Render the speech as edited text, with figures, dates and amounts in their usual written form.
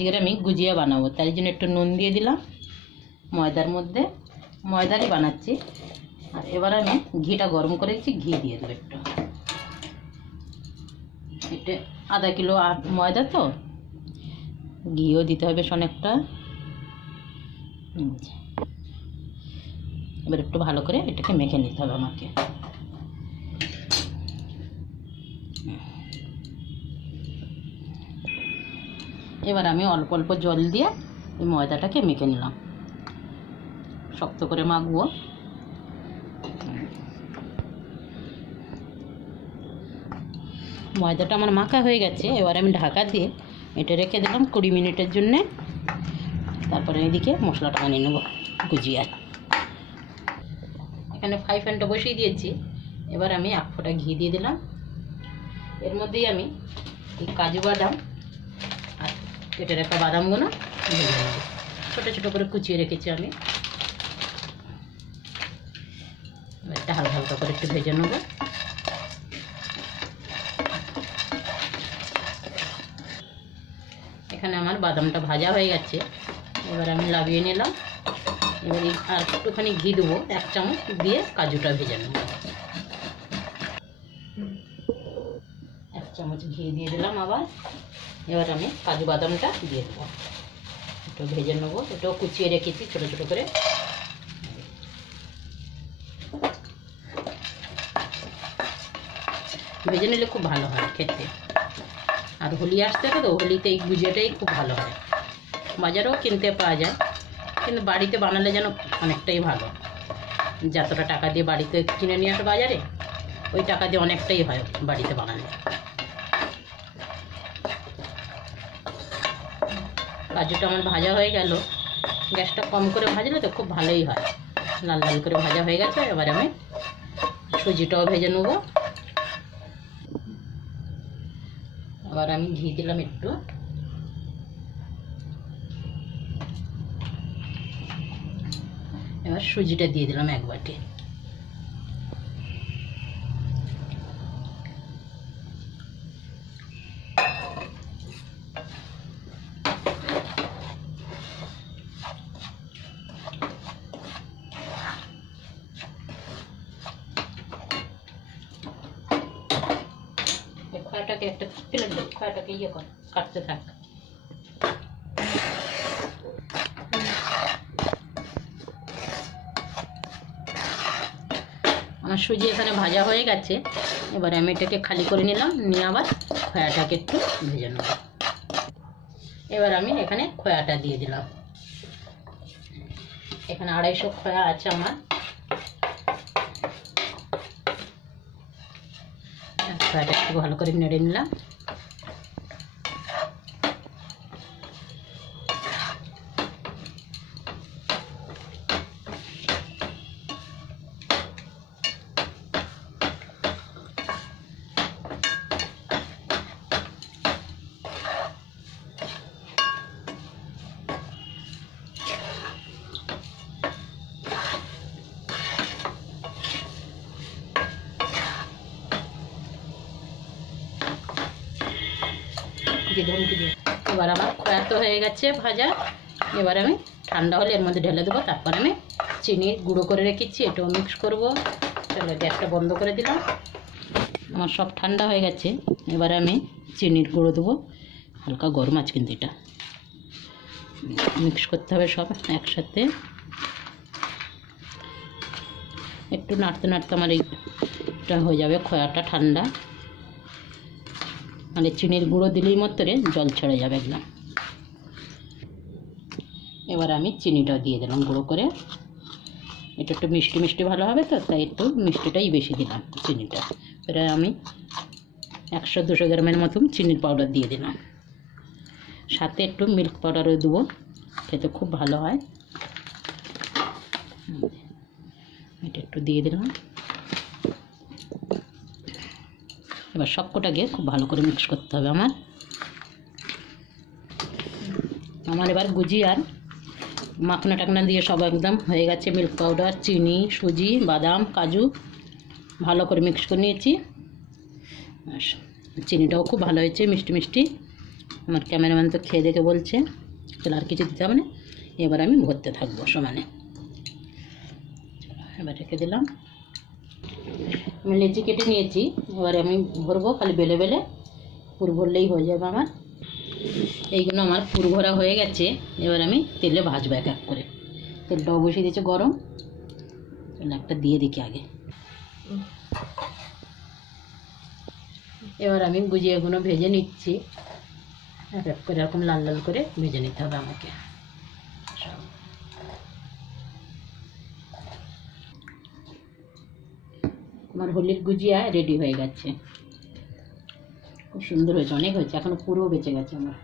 আজকের আমি গুজিয়া বানাবো, তাই জন্য একটু নুন দিয়ে দিলাম ময়দার মধ্যে। ময়দারই বানাচ্ছি। আর এবার আমি ঘিটা গরম করেছি, ঘি দিয়ে দেবো একটু। এটা আধা কিলো ময়দা তো, ঘিও দিতে হবে অনেকটা। এবার একটু ভালো করে এটাকে মেখে নিতে হবে আমাকে। এবার আমি অল্প অল্প জল দিয়ে এই ময়দাটাকে মেখে নিলাম, শক্ত করে মাখবো। ময়দাটা আমার মাখা হয়ে গেছে। এবার আমি ঢাকা দিয়ে এটা রেখে দিলাম 20 মিনিটের জন্যে। তারপরে এদিকে মশলাটা বানিয়ে নেবো গুজিয়ার। এখানে ফ্রাই প্যানটা বসিয়ে দিয়েছি। এবার আমি 1 ফোঁটা ঘি দিয়ে দিলাম। এর মধ্যেই আমি এই কাজু বাদাম আর কেটে রাখা বাদামগুলো ভেজে নেব। ছোটো ছোটো করে কুচিয়ে রেখেছি আমি। এটা হালকা হালকা করে একটু ভেজে নেব। এখানে আমার বাদামটা ভাজা হয়ে গেছে। এবার আমি লাভিয়ে নিলাম। এবার আর একটুখানি ঘি দেবো, 1 চামচ দিয়ে কাজুটা ভেজে নেব। 1 চামচ ঘি দিয়ে দিলাম আবার। এবার আমি কাজু বাদামটা দিয়ে দেবো, একটু ভেজে নেবো। এটাও কুচিয়ে রেখেছি ছোটো ছোটো করে। ভেজে নিলে খুব ভালো হয় খেতে। আর হোলি আসতে হবে তো, হোলিতে এই গুজিয়াটাই খুব ভালো হয়। বাজারেও কিনতে পাওয়া যায়, কিন্তু বাড়িতে বানালে যেন অনেকটাই ভালো। যতটা টাকা দিয়ে বাড়িতে কিনে নিয়ে আসো বাজারে, ওই টাকা দিয়ে অনেকটাই হয় বাড়িতে বানালে। কাজুটা আমার ভাজা হয়ে গেল। গ্যাসটা কম করে ভাজলে তো খুব ভালোই হয়। লাল লাল করে ভাজা হয়ে গেছে। এবার আমি সুজিটাও ভেজে নেব। আবার আমি ঘি দিলাম একটু। এবার সুজিটা দিয়ে দিলাম 1 বাটি। খয়াটাকে একটা প্লেট দে, খয়াটাকে ইয়ে কর, কাটতে থাক। আমার সুজি এখানে ভাজা হয়ে গেছে। এবারে আমি এটাকে খালি করে নিলাম, নিয়ে আবার খয়াটাকে একটু ভেজে নেব। এবার আমি এখানে খয়াটা দিয়ে দিলাম। এখানে 250 খয়া আছে আমার। খয়াটা একটু ভালো করে নেড়ে নিলাম। এবার আমার খয়া তো হয়ে গেছে ভাজা। এবার আমি ঠান্ডা হলে এর মধ্যে ঢেলে দেবো। তারপর আমি চিনি গুঁড়ো করে রেখেছি, এটাও মিক্স করব। চলো গ্যাসটা বন্ধ করে দিলাম। আমার সব ঠান্ডা হয়ে গেছে। এবার আমি চিনির গুঁড়ো দেবো। হালকা গরম আছে কিন্তু এটা মিক্স করতে হবে সব একসাথে। একটু নাড়তে নাড়তে আমার এইটা হয়ে যাবে। খয়াটা ঠান্ডা, মানে চিনির গুঁড়ো দিলেই মাত্রে জল ছেড়ে যাবে একদম। এবার আমি চিনিটা দিয়ে দিলাম গুঁড়ো করে। এটা একটু মিষ্টি মিষ্টি ভালো হবে তো, তাই একটু মিষ্টিটাই বেশি দিলাম চিনিটা। এবার আমি 100-200 গ্রামের মতন চিনির পাউডার দিয়ে দিলাম। সাথে একটু মিল্ক পাউডারও দেবো, খেতে খুব ভালো হয়। এটা একটু দিয়ে দিলাম। এবার সবকটাকে খুব ভালো করে মিক্স করতে হবে আমার এবার গুজিয়ার মাখনা টাকনা দিয়ে সব একদম হয়ে গেছে। মিল্ক পাউডার, চিনি, সুজি, বাদাম, কাজু ভালো করে মিক্স করে নিয়েছি। চিনিটাও খুব ভালো হয়েছে, মিষ্টি মিষ্টি। আমার ক্যামেরাম্যান তো খেয়ে দেখে বলছে চলো আর কিছু দিতে হবে না, এবার আমি ভরতে থাকবো সমানে। এবার রেখে দিলাম। আমি লেচি কেটে নিয়েছি, এবারে আমি ভরবো, খালি বেলে বেলে পুর ভরলেই হয়ে যাবে আমার। এইগুলো আমার পুর ভরা হয়ে গেছে, এবার আমি তেলে ভাজবো এক এক করে। তেলটাও বসিয়ে দিয়েছে গরম, একটা দিয়ে দেখি আগে। এবার আমি গুজিয়াগুলো ভেজে নিচ্ছি, এক এক করে এরকম লাল লাল করে ভেজে নিতে হবে আমাকে। আমার হোলির গুজিয়া রেডি হয়ে গেছে, খুব সুন্দর হয়েছে, অনেক হয়েছে, এখনো পুরো বেঁচে গেছে আমার।